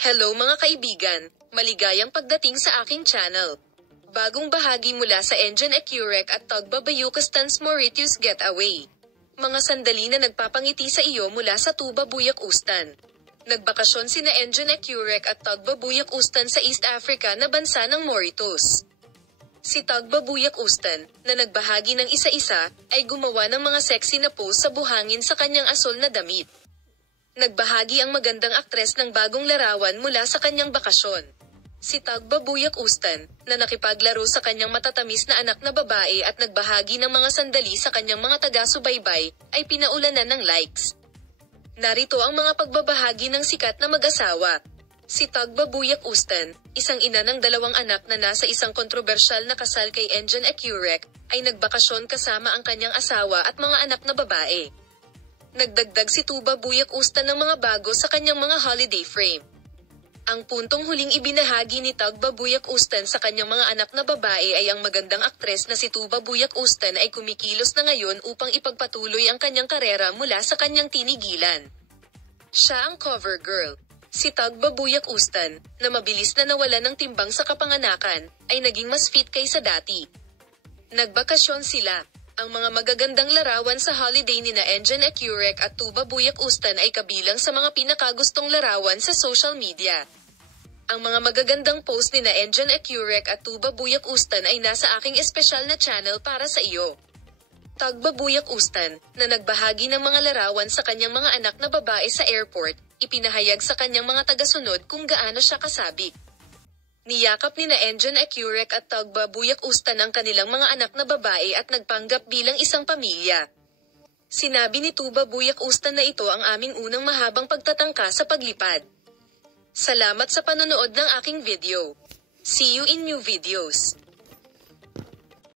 Hello mga kaibigan, maligayang pagdating sa aking channel. Bagong bahagi mula sa Engine Accurec at Tagbabayukastan's Mauritius Getaway. Mga sandali na nagpapangiti sa iyo mula sa Tuba Buyak Ustan. Nagbakasyon sina Engine Accurec at Tagbabuyak Ustan sa East Africa na bansa ng Mauritius. Si Tagbabuyak Ustan, na nagbahagi ng isa-isa, ay gumawa ng mga sexy na pose sa buhangin sa kanyang asol na damit. Nagbahagi ang magandang aktres ng bagong larawan mula sa kanyang bakasyon. Si Tagbabuyak Ustan, na nakipaglaro sa kanyang matatamis na anak na babae at nagbahagi ng mga sandali sa kanyang mga taga-subaybay, ay pinaulanan ng likes. Narito ang mga pagbabahagi ng sikat na mag-asawa. Si Tagbabuyak Ustan, isang ina ng 2 anak na nasa isang kontrobersyal na kasal kay Engine Accurec, ay nagbakasyon kasama ang kanyang asawa at mga anak na babae. Nagdagdag si Tagbabuyak Ustan ng mga bago sa kanyang mga holiday frame. Ang puntong huling ibinahagi ni Tagbabuyak Ustan sa kanyang mga anak na babae ay ang magandang aktres na si Tagbabuyak Ustan ay kumikilos na ngayon upang ipagpatuloy ang kanyang karera mula sa kanyang tinigilan. Siya ang cover girl. Si Tagbabuyak Ustan, na mabilis na nawalan ng timbang sa kapanganakan, ay naging mas fit kaysa dati. Nagbakasyon sila. Ang mga magagandang larawan sa holiday nina Engine Accurec at Tagbabuyak Ustan ay kabilang sa mga pinakagustong larawan sa social media. Ang mga magagandang post nina Engine Accurec at Tagbabuyak Ustan ay nasa aking espesyal na channel para sa iyo. Tagbabuyak Ustan, na nagbahagi ng mga larawan sa kanyang mga anak na babae sa airport, ipinahayag sa kanyang mga tagasunod kung gaano siya kasabik. Niyakap nina Engine Accurec at Tagbabuyak Ustan ang kanilang mga anak na babae at nagpanggap bilang isang pamilya. Sinabi ni Tagbabuyak Ustan na ito ang aming unang mahabang pagtatangka sa paglipad. Salamat sa panonood ng aking video. See you in new videos.